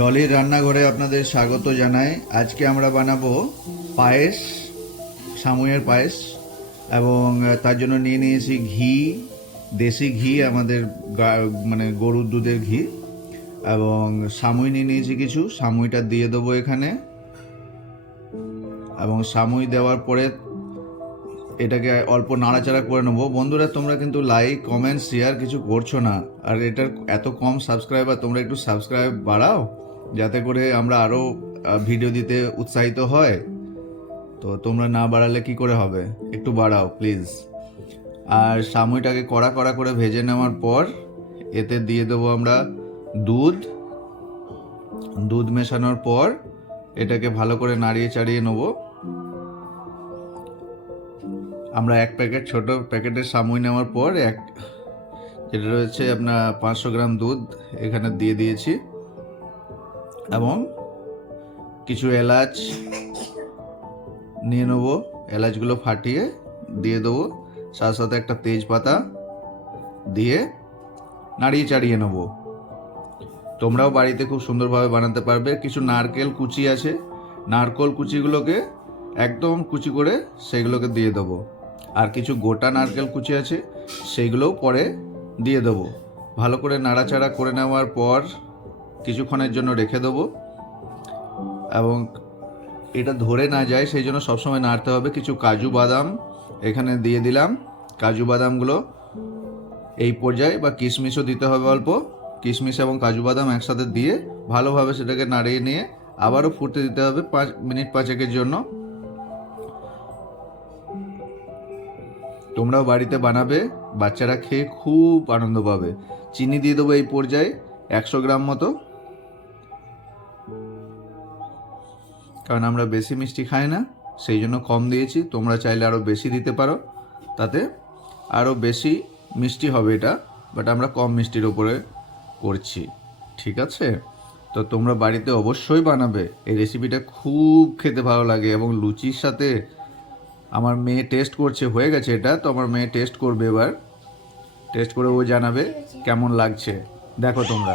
ডলির রান্নাঘরে আপনাদের স্বাগত জানাই। আজকে আমরা বানাবো পায়েস, সামুয়ের পায়েস, এবং তার জন্য নিয়ে নিয়েছি ঘি, দেশি ঘি, আমাদের মানে গরুর দুধের ঘি, এবং সামুই নিয়ে নিয়েছি কিছু। সামুইটা দিয়ে দেবো এখানে, এবং সামুই দেওয়ার পরে এটাকে অল্প নাড়াচাড়া করে নেবো। বন্ধুরা, তোমরা কিন্তু লাইক, কমেন্ট, শেয়ার কিছু করছো না, আর এটার এত কম সাবস্ক্রাইবার, তোমরা একটু সাবস্ক্রাইব বাড়াও যাতে করে আমরা আরও ভিডিও দিতে উৎসাহিত হয়। তো তোমরা না বাড়ালে কি করে হবে, একটু বাড়াও প্লিজ। আর সামুইটাকে কড়া কড়া করে ভেজে নেওয়ার পর এতে দিয়ে দেবো আমরা দুধ মেশানোর পর এটাকে ভালো করে নাড়িয়ে চাড়িয়ে নেবো। আমরা এক প্যাকেট, ছোট প্যাকেটের সামুই নেওয়ার পর যেটা রয়েছে আপনার 500 গ্রাম দুধ এখানে দিয়ে দিয়েছি, এবং কিছু এলাচ নিয়ে নেবো। এলাচগুলো ফাটিয়ে দিয়ে দেবো, সাথে সাথে একটা তেজপাতা দিয়ে নাড়িয়ে চাড়িয়ে নেবো। তোমরাও বাড়িতে খুব সুন্দরভাবে বানাতে পারবে। কিছু নারকেল কুচি আছে, নারকেল কুচিগুলোকে একদম কুচি করে সেগুলোকে দিয়ে দেবো। আর কিছু গোটা নারকেল কুচি আছে, সেইগুলোও পরে দিয়ে দেবো। ভালো করে নাড়াচাড়া করে নেওয়ার পর কিছুক্ষণের জন্য রেখে দেবো, এবং এটা ধরে না যায় সেই জন্য সবসময় নাড়তে হবে। কিছু কাজু বাদাম এখানে দিয়ে দিলাম। কাজু বাদামগুলো এই পর্যায়ে, বা কিশমিশও দিতে হবে অল্প, কিশমিশ এবং কাজু বাদাম একসাথে দিয়ে ভালোভাবে সেটাকে নাড়িয়ে নিয়ে আবারও ফুটতে দিতে হবে 5 মিনিট 5 জন্য। তোমরাও বাড়িতে বানাবে, বাচ্চারা খেয়ে খুব আনন্দ পাবে। চিনি দিয়ে দেবো এই পর্যায়ে 100 গ্রাম মতো, কারণ আমরা বেশি মিষ্টি খাই না, সেই জন্য কম দিয়েছি। তোমরা চাইলে আরও বেশি দিতে পারো, তাতে আরও বেশি মিষ্টি হবে এটা, বাট আমরা কম মিষ্টির ওপরে করছি, ঠিক আছে? তো তোমরা বাড়িতে অবশ্যই বানাবে। এই রেসিপিটা খুব খেতে ভালো লাগে, এবং লুচির সাথে। আমার মেয়ে টেস্ট করছে, হয়ে গেছে এটা, তো আমার মেয়ে টেস্ট করবে, এবার টেস্ট করে ও জানাবে কেমন লাগছে। দেখো তোমরা।